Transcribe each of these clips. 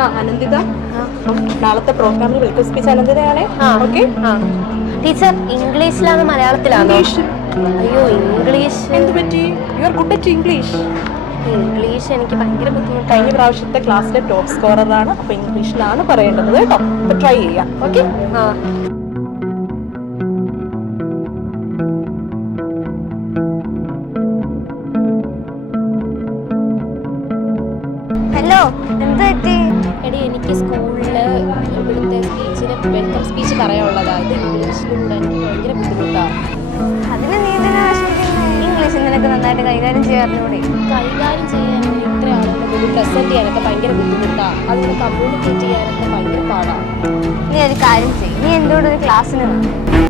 ആ അനന്തിത. നാളത്തെ പ്രോഗ്രാമിൽ വെൽക്കം സ്പീച്ച് അനന്തിതയാണേ. ഓക്കെ ടീച്ചർ ഇംഗ്ലീഷിലാണോ മലയാളത്തിലാണോ? അയ്യോ ഇംഗ്ലീഷ്. എന്ത് പറ്റി? You are good at English English എനിക്ക് ഭയങ്കര ബുദ്ധിമുട്ട്. കഴിഞ്ഞ പ്രാവശ്യത്തെ ക്ലാസ്സിലെ ടോപ്പ് സ്കോററാണ് അപ്പൊ ഇംഗ്ലീഷിലാണ് പറയേണ്ടത് കേട്ടോ. അപ്പൊ ട്രൈ ചെയ്യാം. ഓക്കെ ആ. എന്ത് പറ്റി എടി എനിക്ക് സ്കൂളിൽ ഇവിടുത്തെ സ്പീച്ചിന് വെൽക്കം സ്പീച്ച് പറയാനുള്ളതാ. ഇത് ഇംഗ്ലീഷിലൂടെ എനിക്ക് ഭയങ്കര ബുദ്ധിമുട്ടാണ് അതിന് നീ തന്നെ ഇംഗ്ലീഷ് നിനക്ക് നന്നായിട്ട് കൈകാര്യം ചെയ്യാറിലൂടെ കൈകാര്യം ചെയ്യാൻ ഇത്ര ആളുകളുടെ പ്രസന്റ് പ്രസന്റ് ചെയ്യാനൊക്കെ ഭയങ്കര ബുദ്ധിമുട്ടാണ് അതിന് കമ്മ്യൂണിക്കേറ്റ് ചെയ്യാനൊക്കെ ഭയങ്കര പാടാണ് നീ ഒരു കാര്യം ചെയ്യും. നീ എന്തുകൊണ്ട് ഒരു ക്ലാസ്സിന് വാ.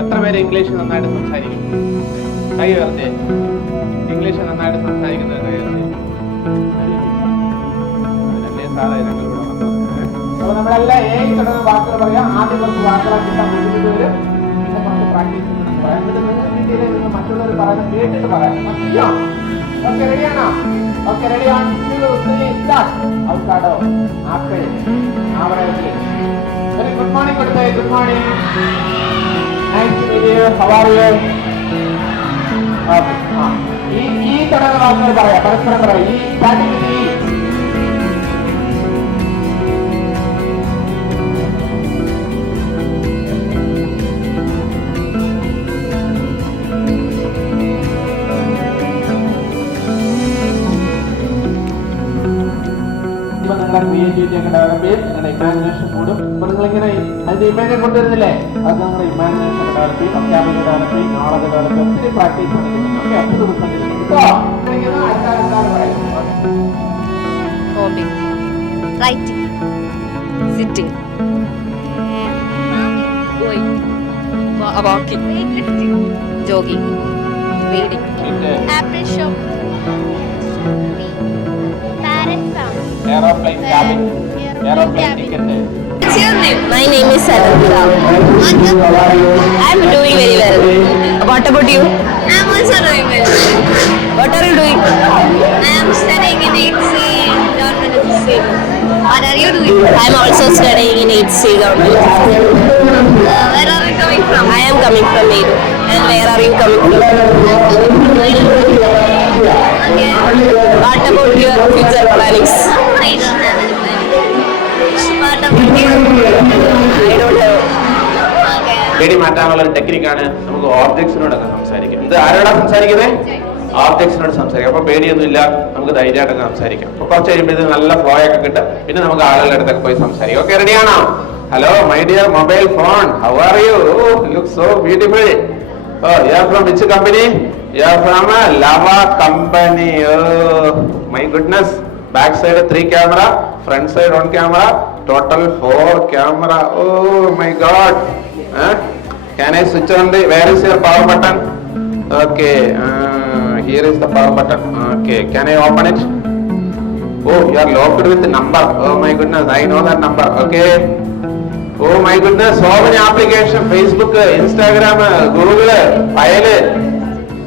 എത്ര പേര് ഇംഗ്ലീഷ് നന്നായിട്ട് സംസാരിക്കും കൈ ഉയർത്തി. ഇംഗ്ലീഷ് നന്നായിട്ട് സംസാരിക്കുന്നത് കൈ ഉയർത്തി. അതിനല്ലേ മറ്റുള്ളവർ പറയുന്നത് കേട്ടിട്ട് പറയാം. ഓക്കെ റെഡിയാണോ ഓക്കെ റെഡിയാണ് ഔട്ടാടോ ആപ്പിൾ വെരി ഗുഡ് മോർണിംഗ് കൊടുത്തേ good morning nice to meet you how are you ഈ ഈ തുടങ്ങുന്ന വാക്കുകൾ പറയാം പരസ്പരം പറയാം ഈ ക്രിയേറ്റിവിറ്റി ഒക്കെ ഡെവലപ്പ് ചെയ്യും നിങ്ങളുടെ ഇമാജിനേഷൻ കൂടും. ഇപ്പൊ നിങ്ങളിങ്ങനെ അതിന്റെ ഇമേജ് കൊണ്ടുവരുന്നില്ലേ? അത് നിങ്ങളുടെ ഇമാജിനേഷൻ ഡെവലപ്പ് ചെയ്യും ഒക്കാബിലി ഡെവലപ്പ് ചെയ്യും നോളജ് ഡെവലപ്പ് ചെയ്യും ഒത്തിരി പ്രാക്ടീസ് ഓക്കെ അടുത്ത ഹോംബി right sitting going walking jogging reading apple shop parrot farm aeroplane cabin aeroplane ticket My name is Sarandra. I'm doing very well. What about you? I'm also doing well. What are you doing? I am studying in 8C government What are you doing? I'm also studying in 8C government. Uh, where are you coming from? I am coming from Meru. And where are you coming from? Okay. What about your future plannings? പേടി മാറ്റാനുള്ള ഒരു ടെക്നിക്കാണ് നമുക്ക് ഓബ്ജക്ട്സിനോടൊക്കെ സംസാരിക്കാം. ഇത് ആരോടാ സംസാരിക്കുന്നത് ഓബ്ജക്ട്സിനോട് സംസാരിക്കാം. അപ്പൊ പേടിയൊന്നുമില്ല. നമുക്ക് ധൈര്യമായിട്ടൊക്കെ സംസാരിക്കാം. അപ്പൊ കുറച്ച് കഴിയുമ്പോൾ നല്ല ഫ്ലോ ഒക്കെ കിട്ടും. പിന്നെ നമുക്ക് ആളുകളുടെ അടുത്തൊക്കെ പോയി സംസാരിക്കാം. ഓക്കെ റെഡിയാണോ hello my dear mobile phone how are you look so beautiful oh you are from which company you are from Lava company oh my goodness back side three camera front side one camera total four camera oh my god can I switch on the where is your power button okay uh, here is the power button okay can I open it oh you are locked with number oh my goodness I know that number okay oh my goodness so many applications Facebook Instagram Google file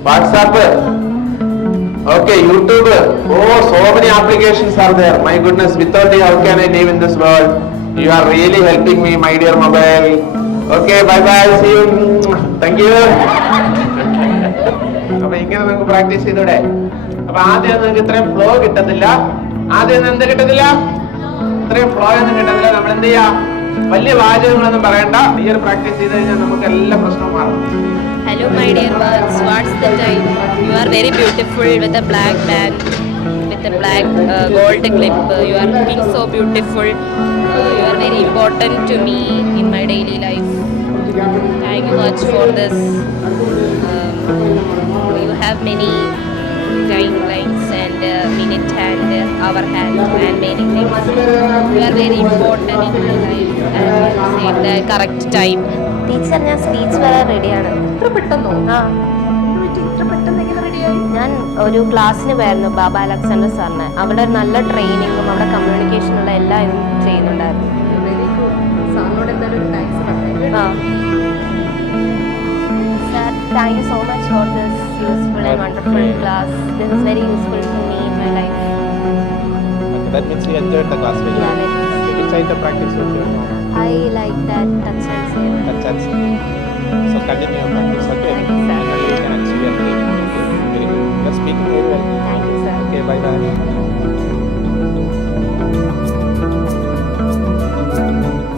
WhatsApp Okay, YouTube. Oh, so many applications are there. My goodness, without you, how can I live in this world? You are really helping me, my dear mobile. Okay, bye bye see you thank you അപ്പൊ ഇങ്ങനെ നമുക്ക് practice ചെയ്തൂടെ? അപ്പൊ ആദ്യം നിങ്ങൾക്ക് ഇത്രയും flow കിട്ടത്തില്ല. ആദ്യം ഒന്നും എന്ത് കിട്ടത്തില്ല? ഇത്രയും ഫ്ലോ ഒന്നും കിട്ടത്തില്ല. നമ്മൾ എന്ത് ചെയ്യാം? വലിയ വാചകങ്ങളൊന്നും പറയണ്ട. ഈ ഒരു പ്രാക്ടീസ് ചെയ്ത് കഴിഞ്ഞാൽ നമുക്ക് എല്ലാ പ്രശ്നവും മാറും. Hello, my dear ones. What's the time? You are very beautiful with a black band, uh, clip. Uh, you are looking so beautiful. Uh, you are very important to me in my daily life. Thank you much for this. Um, you have many time lines and uh, minute and uh, hour hand and many things. You are very important in my life and the correct time. Teacher ഞാൻ speech പറയാൻ റെഡിയാണ് ഇത്ര പെട്ടെന്നോ ആ ഞാൻ ഒരു ക്ലാസ്സിന് പോയായിരുന്നു ബാബ Alexander സാറിന് അവിടെ ഒരു നല്ല ട്രെയിനിങ്ങും അവിടെ കമ്മ്യൂണിക്കേഷനുള്ള എല്ലാ ഇതും ചെയ്യുന്നുണ്ടായിരുന്നു വെരി ഗുഡ് സാറിനോട് എന്തായാലും ഒരു താങ്ക്സ് പറയാം ആ Sir, thank you so much for this useful and wonderful class. This is very useful to me in my life. That means you enjoyed the class very Yeah, much. Okay, which item practice was your I like that touch and say. touch and see. So continue your practice,